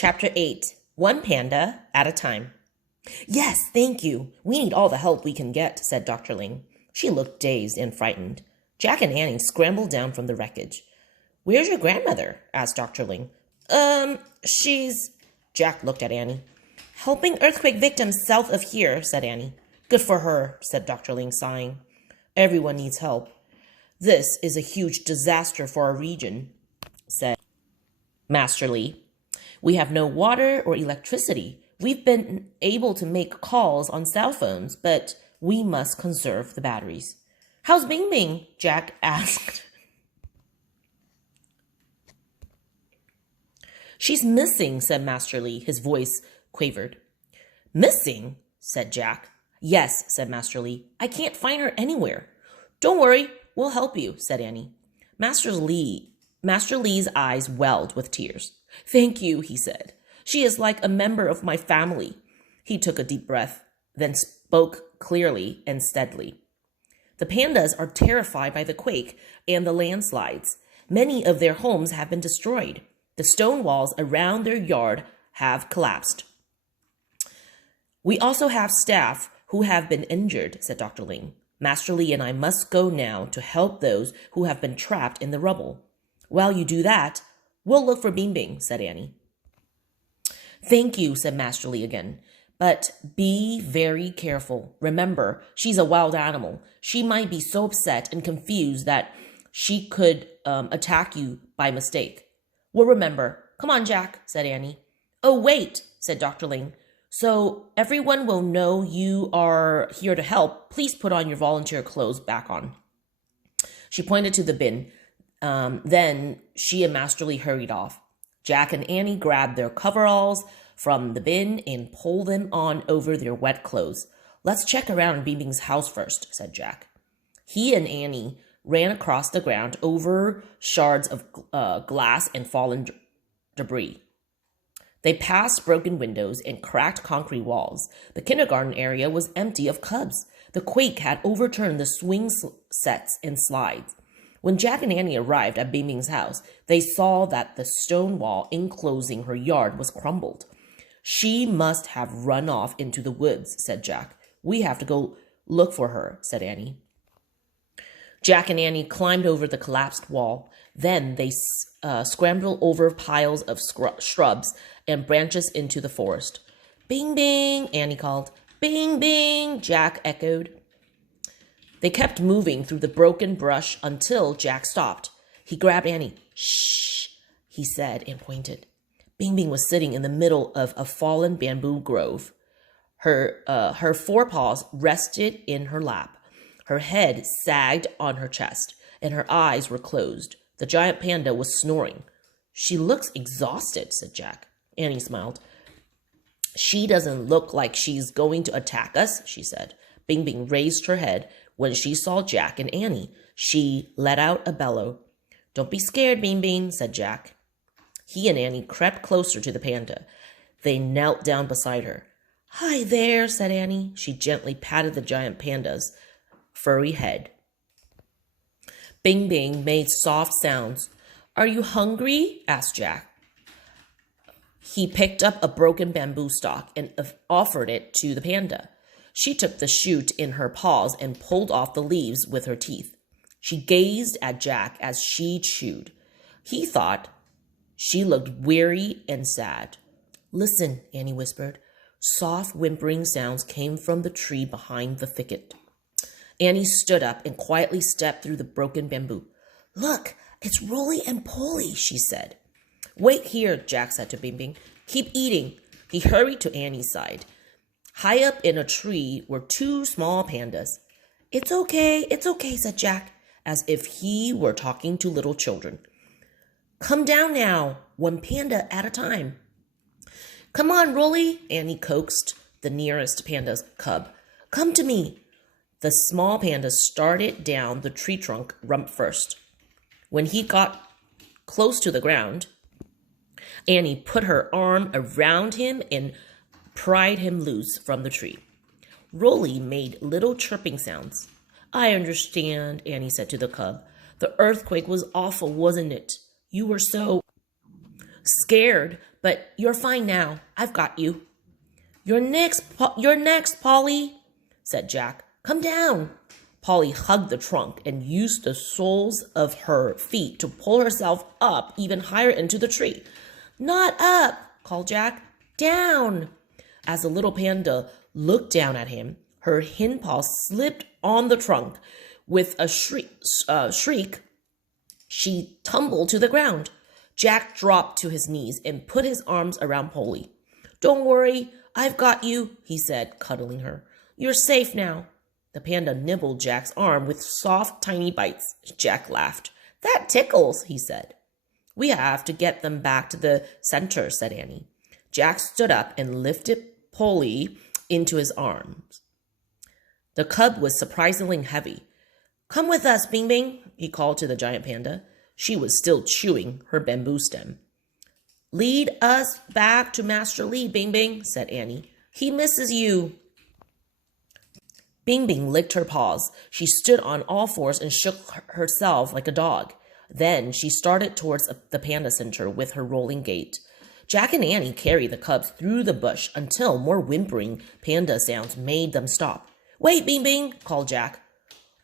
Chapter 8. One Panda at a Time. Yes, thank you. We need all the help we can get, said Dr. Ling. She looked dazed and frightened. Jack and Annie scrambled down from the wreckage. Where's your grandmother? Asked Dr. Ling. She's... Jack looked at Annie. Helping earthquake victims south of here, said Annie. Good for her, said Dr. Ling, sighing. Everyone needs help. This is a huge disaster for our region, said Master Li. We have no water or electricity. We've been able to make calls on cell phones, but we must conserve the batteries. How's Bing Bing? Jack asked. She's missing, said Master Li. His voice quavered. Missing? Said Jack. Yes, said Master Li. I can't find her anywhere. Don't worry, we'll help you, said Annie. Master Li's eyes welled with tears. Thank you, he said. She is like a member of my family. He took a deep breath, then spoke clearly and steadily. The pandas are terrified by the quake and the landslides. Many of their homes have been destroyed. The stone walls around their yard have collapsed. We also have staff who have been injured, said Dr. Ling. Master Li and I must go now to help those who have been trapped in the rubble. While you do that, we'll look for Bing Bing, said Annie. Thank you, said Master Li again. But be very careful. Remember, she's a wild animal. She might be so upset and confused that she could attack you by mistake. We'll remember. Come on, Jack, said Annie. Oh, wait, said Dr. Ling. So everyone will know you are here to help. Please put on your volunteer clothes back on. She pointed to the bin. Then she and Master Li hurried off. Jack and Annie grabbed their coveralls from the bin and pulled them on over their wet clothes. Let's check around Bing Bing's house first, said Jack. He and Annie ran across the ground over shards of glass and fallen debris. They passed broken windows and cracked concrete walls. The kindergarten area was empty of cubs. The quake had overturned the swing sets and slides. When Jack and Annie arrived at Bing Bing's house, they saw that the stone wall enclosing her yard was crumbled. She must have run off into the woods, said Jack. We have to go look for her, said Annie. Jack and Annie climbed over the collapsed wall. Then they scrambled over piles of shrubs and branches into the forest. Bing, bing, Annie called. Bing, bing, Jack echoed. They kept moving through the broken brush until Jack stopped. He grabbed Annie. Shh, he said and pointed. Bing Bing was sitting in the middle of a fallen bamboo grove. Her forepaws rested in her lap. Her head sagged on her chest, and her eyes were closed. The giant panda was snoring. She looks exhausted, said Jack. Annie smiled. She doesn't look like she's going to attack us, she said. Bing Bing raised her head when she saw Jack and Annie. She let out a bellow. Don't be scared, Bing Bing, said Jack. He and Annie crept closer to the panda. They knelt down beside her. Hi there, said Annie. She gently patted the giant panda's furry head. Bing Bing made soft sounds. Are you hungry? Asked Jack. He picked up a broken bamboo stalk and offered it to the panda. She took the shoot in her paws and pulled off the leaves with her teeth. She gazed at Jack as she chewed. He thought she looked weary and sad. Listen, Annie whispered. Soft whimpering sounds came from the tree behind the thicket. Annie stood up and quietly stepped through the broken bamboo. Look, it's Roly and Polly, she said. Wait here, Jack said to Bing Bing. Keep eating. He hurried to Annie's side. High up in a tree were two small pandas. It's okay, said Jack, as if he were talking to little children. Come down now, one panda at a time. Come on, Roly, Annie coaxed the nearest panda's cub. Come to me. The small panda started down the tree trunk rump first. When he got close to the ground, Annie put her arm around him and pried him loose from the tree. Roly made little chirping sounds. I understand, Annie said to the cub. The earthquake was awful, wasn't it? You were so... Scared, but you're fine now. I've got you. You're next, Polly, said Jack. Come down. Polly hugged the trunk and used the soles of her feet to pull herself up even higher into the tree. Not up, called Jack. Down. As the little panda looked down at him, her hind paws slipped on the trunk. With a shriek, she tumbled to the ground. Jack dropped to his knees and put his arms around Polly. Don't worry, I've got you, he said, cuddling her. You're safe now. The panda nibbled Jack's arm with soft, tiny bites. Jack laughed. That tickles, he said. We have to get them back to the center, said Annie. Jack stood up and lifted Polly into his arms. The cub was surprisingly heavy. Come with us, Bing Bing, he called to the giant panda. She was still chewing her bamboo stem. Lead us back to Master Li, Bing Bing, said Annie. He misses you. Bing Bing licked her paws. She stood on all fours and shook herself like a dog. Then she started towards the panda center with her rolling gait. Jack and Annie carried the cubs through the bush until more whimpering panda sounds made them stop. Wait, Bing Bing, called Jack.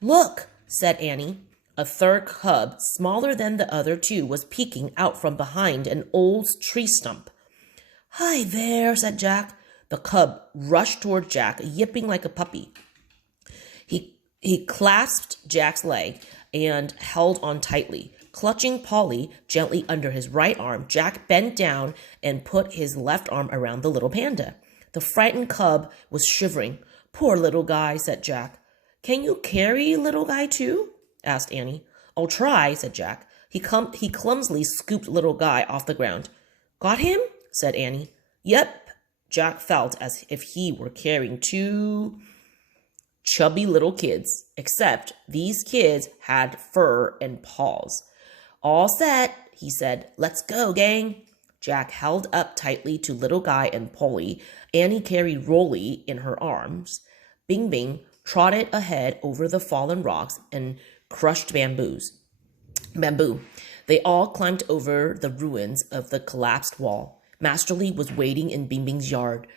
Look, said Annie. A third cub, smaller than the other two, was peeking out from behind an old tree stump. Hi there, said Jack. The cub rushed toward Jack, yipping like a puppy. He clasped Jack's leg and held on tightly. Clutching Polly gently under his right arm, Jack bent down and put his left arm around the little panda. The frightened cub was shivering. Poor little guy, said Jack. Can you carry little guy too? Asked Annie. I'll try, said Jack. He clumsily scooped little guy off the ground. Got him? Said Annie. Yep. Jack felt as if he were carrying two chubby little kids, except these kids had fur and paws. All set, he said. Let's go, gang. Jack held up tightly to little guy and Polly. Annie carried Rolly in her arms. Bing Bing trotted ahead over the fallen rocks and crushed bamboo. They all climbed over the ruins of the collapsed wall. Master Li was waiting in Bing Bing's yard.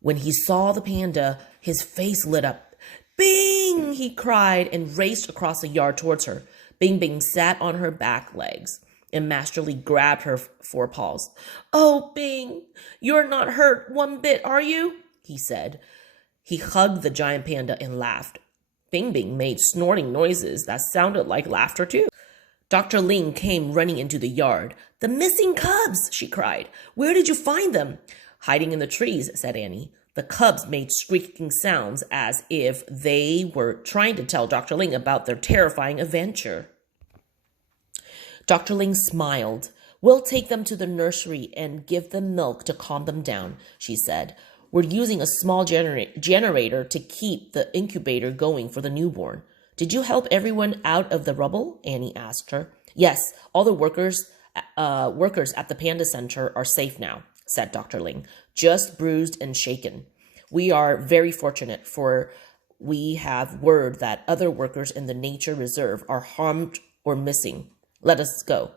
When he saw the panda, his face lit up. Bing! He cried and raced across the yard towards her. Bing Bing sat on her back legs, and Master Li grabbed her forepaws. Oh, Bing, you're not hurt one bit, are you? He said. He hugged the giant panda and laughed. Bing Bing made snorting noises that sounded like laughter too. Dr. Ling came running into the yard. The missing cubs, she cried. Where did you find them? Hiding in the trees, said Annie. The cubs made squeaking sounds as if they were trying to tell Dr. Ling about their terrifying adventure. Dr. Ling smiled. We'll take them to the nursery and give them milk to calm them down, she said. We're using a small generator to keep the incubator going for the newborn. Did you help everyone out of the rubble? Annie asked her. Yes, all the workers at the Panda Center are safe now, said Dr. Ling, just bruised and shaken. We are very fortunate, for we have word that other workers in the nature reserve are harmed or missing. Let us go.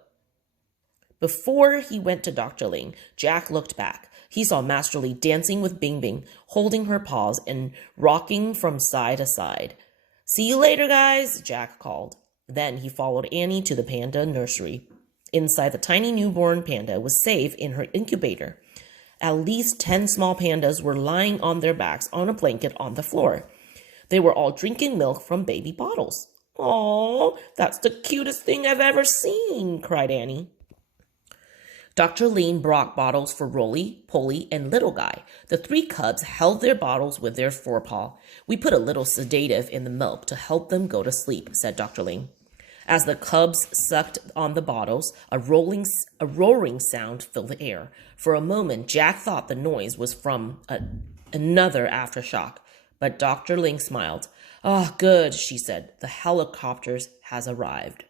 Before he went to Dr. Ling, Jack looked back. He saw Master Li dancing with Bing Bing, holding her paws and rocking from side to side. See you later, guys, Jack called. Then he followed Annie to the panda nursery. Inside, the tiny newborn panda was safe in her incubator. At least 10 small pandas were lying on their backs on a blanket on the floor. They were all drinking milk from baby bottles. "Oh, that's the cutest thing I've ever seen," cried Annie. Dr. Lean brought bottles for Rolly, Polly, and Little Guy. The 3 cubs held their bottles with their forepaw. "We put a little sedative in the milk to help them go to sleep," said Dr. Lean. As the cubs sucked on the bottles, a roaring sound filled the air. For a moment, Jack thought the noise was from another aftershock, but Dr. Ling smiled. "Ah, good," she said. "The helicopter has arrived."